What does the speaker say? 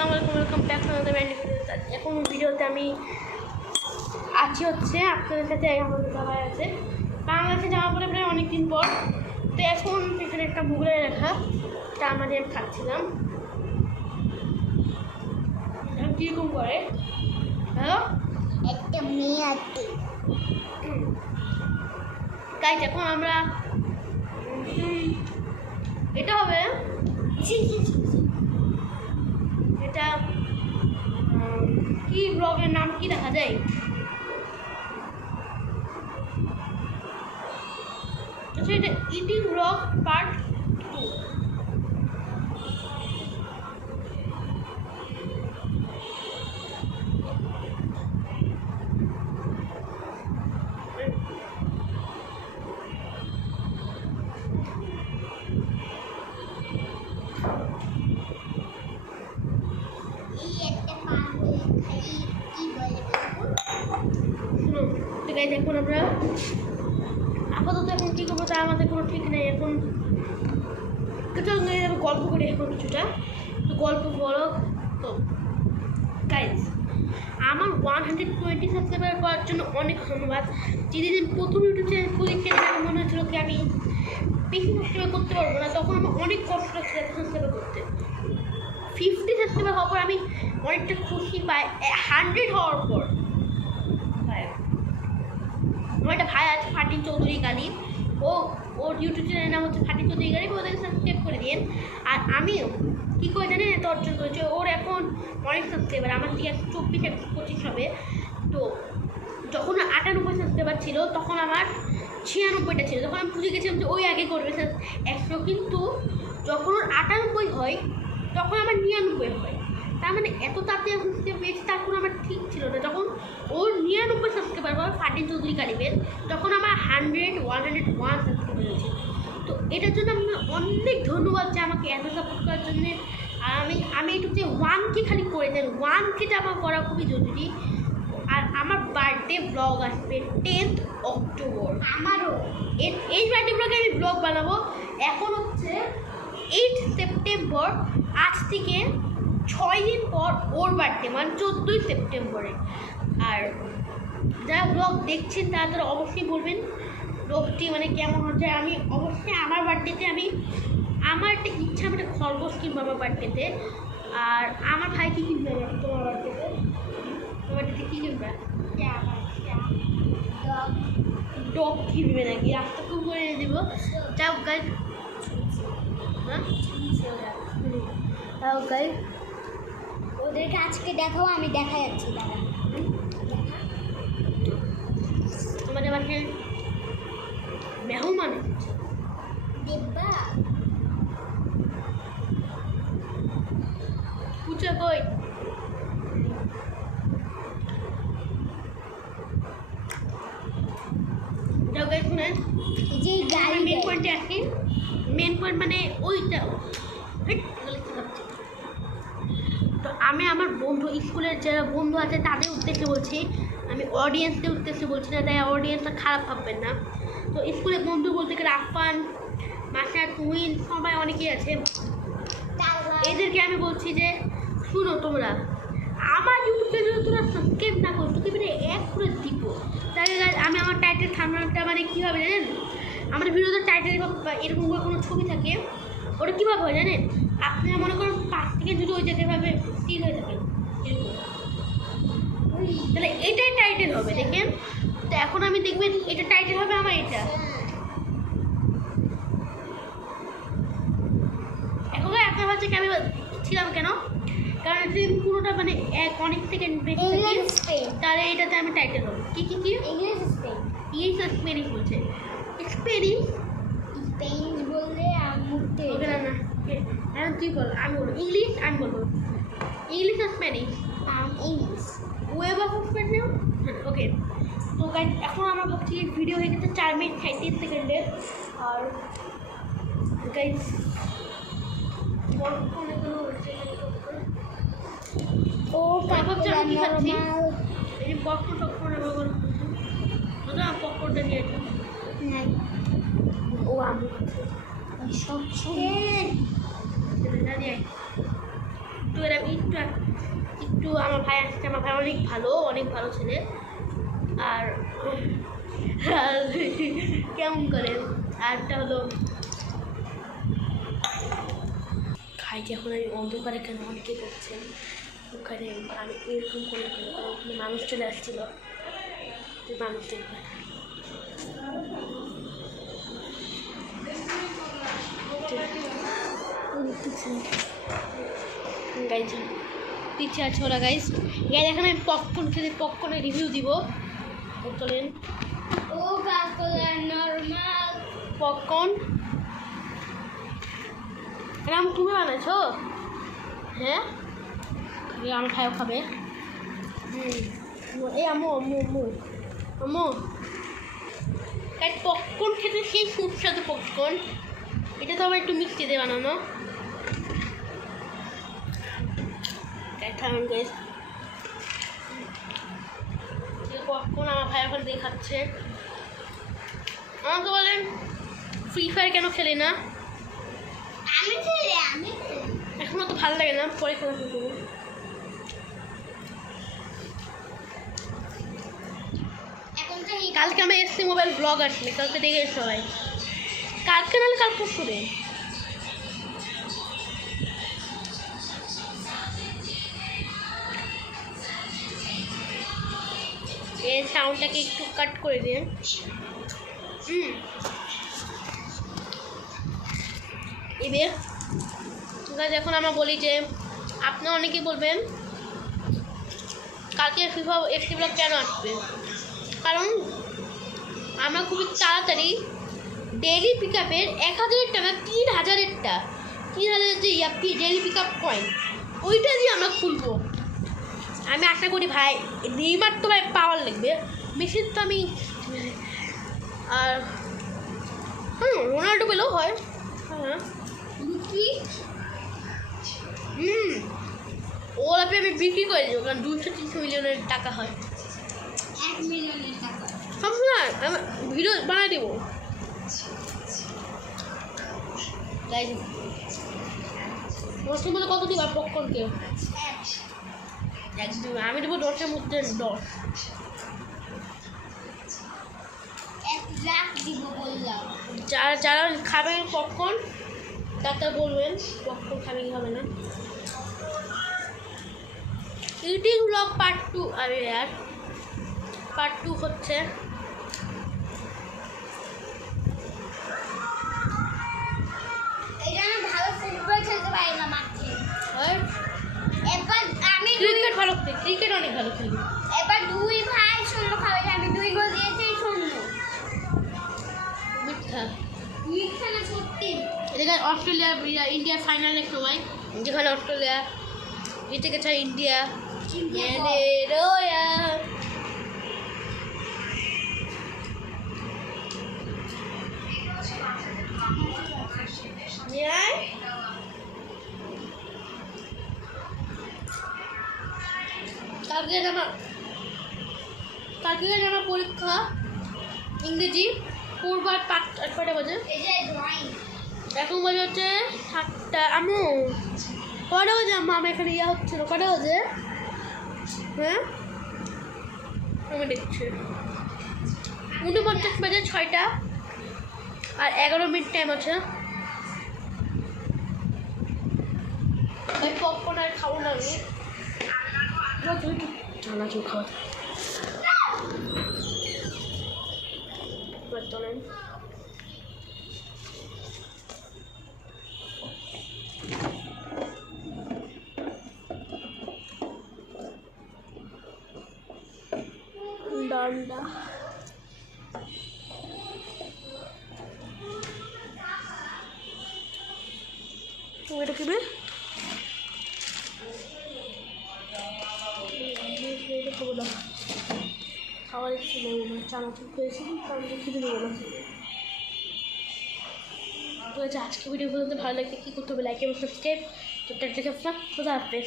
আসসালামু আলাইকুম, welcome back to another brand new video. এখন ভিডিওতে আমি আছি হচ্ছে আপনাদের সাথে আমাদের দাবায় আছে বাংলাদেশে যাওয়া পরে প্রায় অনেকদিন পর। তো এখন এখানে একটা মুগলাই রাখা, তা আমাদের আমি খাচ্ছিলাম। কীরকম করে হ্যালো একটা মেয়ে আছে গাইজ, এখন আমরা এটা হবে এটা কি ব্লগের নাম কি দেখা যায়? আচ্ছা, এটা ইটিং ব্লগ পার্ট 2। তো গাইজ, এখন আমরা আপাতত এখন কী করবো তা আমাদের কোনো ঠিক নেই। এখন গল্প করি এখন কিছুটা, তো গল্প বলো। তো গাইজ, আমার 120 সাবস্ক্রাইবার করার জন্য অনেক ধন্যবাদ। যেদিন প্রথম ইউটিউব চ্যানেল খুলি সেদিন আমার মনে হচ্ছিলো কি আমি বেশি সাবস্ক্রাইবার করতে পারবো না, তখন আমার অনেক কষ্ট লাগছে এত সাবস্ক্রাইবার করতে। 50 সাবস্ক্রাইবার হওয়ার পর আমি অনেকটা খুশি পাই। 100 হওয়ার পর আমার একটা ভাই আছে ফাটিন চৌধুরী গালি, ওর ইউটিউব চ্যানেলের নাম হচ্ছে ফাটিন চৌধুরী গালি, ওদেরকে সাবস্ক্রাইব করে দিন। আর আমিও কী করে জানেন এত অর্জন করেছে, ওর এখন অনেক সাবস্ক্রাইবার, আমার থেকে 124 125 হবে। তো যখন 98 সাবস্ক্রাইবার ছিল তখন আমার 96টা ছিল, তখন আমি বুঝে গেছিলাম যে ওই আগে করবে 100। কিন্তু যখন ওর 98 হয় তখন আমার 99 হয়। তার মানে এত তাড়াতাড়ি সাবস্ক্রাইব পেয়েছি, তখন আমার ঠিক ছিল না। যখন ওর 99 সাবস্ক্রাইবার পাওয়ার ফাটিন চৌধুরী কালিবের, তখন আমার 101 সাবস্ক্রাইবার হয়েছে। তো এটার জন্য আমি অনেক ধন্যবাদ যে আমাকে এত সাপোর্ট করার জন্যে। আর আমি একটু যে 1K খালি করে দেন, 1Kটা আমার করা খুবই জরুরি। আর আমার বার্থডে ব্লগ আসবে 10th অক্টোবর। আমারও এই বার্থডে ব্লগে আমি ব্লগ বানাবো। এখন হচ্ছে 8 সেপ্টেম্বর, আজ থেকে 6 দিন পর ওর বার্থডে, মানে 14ই সেপ্টেম্বরে। আর যারা ব্লগ দেখছেন তারা অবশ্যই বলবেন ব্লগটি মানে কেমন হচ্ছে। আমি অবশ্যই আমার বার্থডেতে আমার একটা ইচ্ছা, আমি একটা খরগোশ কিনবো আমার বার্থডেতে। আর আমার ভাই কী কিনবে তোমার বার্থডেতে? তোমার বার্থডেতে কী কিনবে? ডগ কিনবে নাকি? রাস্তা খুব করে দেবো। যাও গাইজ, হ্যাঁ গাইজ, ওদেরকে আজকে দেখাও, আমি দেখা যাচ্ছি দাদা। আমাদের বাসায় মেহমান দেব্বা পুচা কই? যাও গাইজ, শুনেন, যে গাড়ি মেন পয়েন্টে আসি। মেন পয়েন্ট মানে ওইটা। তো আমি আমার বন্ধু, স্কুলের যারা বন্ধু আছে তাদের উদ্দেশ্যে বলছি, আমি অডিয়েন্সদের উদ্দেশ্যে বলছি না, তাই অডিয়েন্সটা খারাপ ভাববেন না। তো স্কুলের বন্ধু বলতে গেলে আফান, মাসা, তুহিন, সবাই অনেকেই আছে। এদেরকে আমি বলছি যে শুনো, তোমরা আমার ইউটিউব চ্যানেল তোমরা সাবস্ক্রাইব না করো, তোকে মানে এক করে দিব। তাই আমি আমার টাইটেল থাম্বনেলটা মানে কীভাবে জানেন, আমাদের ভিডিওতে টাইটেল এরকম করে কোনো ছবি থাকে, ওটা কীভাবে হয় জানেন? আপনারা মনে করেন 5 থেকে যদি ওই জায়গাভাবে স্থির হয়ে থাকেন, তাহলে এটাই টাইটেল হবে, দেখেন। তো এখন আমি দেখবেন এটা টাইটেল হবে আমার এটা। এখন আপনার হচ্ছে কি আমি ছিলাম কেন, কারণ যদি পুরোটা মানে অনেক সেকেন্ড বেশি থাকে তাহলে এটাতে আমি টাইটেল হবে কি কি কি ইংলিশ স্পেন স্পেনিশ বলছে। স্পেনিশ বললে মুখতে ওকে না না, এখন তুই বল, আমি বলবো ইংলিশ, আমি বলবো ইংলিশ আর Spanish. English web of Spanish, okay. তো গাইজ, এখন আমরা ভাবছি ভিডিও হয়ে গেছে 4 মিনিট 37 সেকেন্ডের। আর গাইজ ও পপকর্ন পপকর্নটা নিয়ে ও আমি সব একটু আমার ভাই আসছে, আমার ভাই অনেক ভালো ছেলে। আর কেমন করে আরটা হলো খাইতে এখন আমি অন্ধকারে কেন অনেকে করছেন ওখানে আমি এরকম করে ওখানে মানুষ চলে আসছিল, মানুষ দেখবে গাইজ পিছিয়ে আছে ওরা। গাইজ এখানে আমি পপকর্নের রিভিউ দিব। চলেন ও কাকলা নরমাল পপকর্ন এরকম তুমি বানাইছো? হ্যাঁ আমার ভাইও খাবে। এই আম্মু আম্মু আম্মু আম্মু তাই পপকর্ন খেতে সেই সুস্বাদু পপকর্ন। এটা তো আবার একটু মিষ্টি দিয়ে বানানো। পপকর্ন আমার ভাই এখন দেখাচ্ছে। আমাকে বলেন ফ্রি ফায়ার কেন খেলে না? আমি এখনো তো ভালো লাগে না, পরে খেলা শুরু করবো। কালকে আমি এসছি মোবাইল ব্লগ আসলে, কালকে দেখে সবাই। কালকে নাহলে কাল পরশু রে। এর সাউন্ডটাকে একটু কাট করে দিন। এবার এখন আমরা বলি যে আপনারা অনেকেই বলবেন কালকে ফিফা এফসি ব্লগ কেন আসবে, কারণ আমরা খুবই তাড়াতাড়ি ডেইলি পিক আপের 1000 টাকা 3000-এরটা 3000-এর যে ডেইলি পিক আপ কয়েন ওইটা দিয়ে আমরা খুলবো। আমি আশা করি ভাই নেইমার তো ভাই পাওয়ার লাগবে, মেসির তো আমি আর রোনাল্ডো পেলেও হয়। হ্যাঁ ওরা আমি বিক্রি করে দেবো, কারণ 200-300 মিলিয়নের টাকা হয়। 1 মিলিয়নের টাকা সব না আমি ভিডিও বানাই দেবো। মশরুম বলে কত দিবা পপকর্নকে? একদম আমি দেবো 10-এর মধ্যে 10। 1 লাখ দিব বললাম। যারা খাবেন পপকর্ন তাতে বলবেন পপকর্ন খাবে কি হবে না। ইটিং ব্লগ পার্ট 2 আরে यार পার্ট 2 হচ্ছে। এটা আমি ভালো ফুটবল খেলতে পারি না মাঠে। এবার আমি ক্রিকেট ভালো খেলি, ক্রিকেট অনেক ভালো খেলি। এবার 2 ভাই শূন্য খাবে, আমি 2 গোল দিয়েছি শূন্য। মিথ্যা মিথ্যা না সত্যি। এটা অস্ট্রেলিয়া ইন্ডিয়া ফাইনালের সময় যেখানে অস্ট্রেলিয়া জিতে গেছে ইন্ডিয়া। কালকে আমার পরীক্ষা ইংরেজি পড়বার 8টা বাজে। এখন বাজে হচ্ছে 7টা। আম্মু কটা বাজে? আম্মা আমার এখানে ইয়া হচ্ছিল কটা বাজে? হ্যাঁ আমি দেখছি 49 বাজে 6টা আর 11 মিনিট টাইম আছে। পপকর্ন আর খাবো না আমি, চানাচুর খাওয়া। চলেন ডান্ডা এটা কিবে খাওয়ার ইচ্ছে নেই, চানাচুর খেয়েছি কারণ খিদে দেবো না। তো আজকে ভিডিও পর্যন্ত ভালো লাগলে কী করতে হবে, লাইক এবং সাবস্ক্রাইব। তো টাটা, কোথাও আসবে।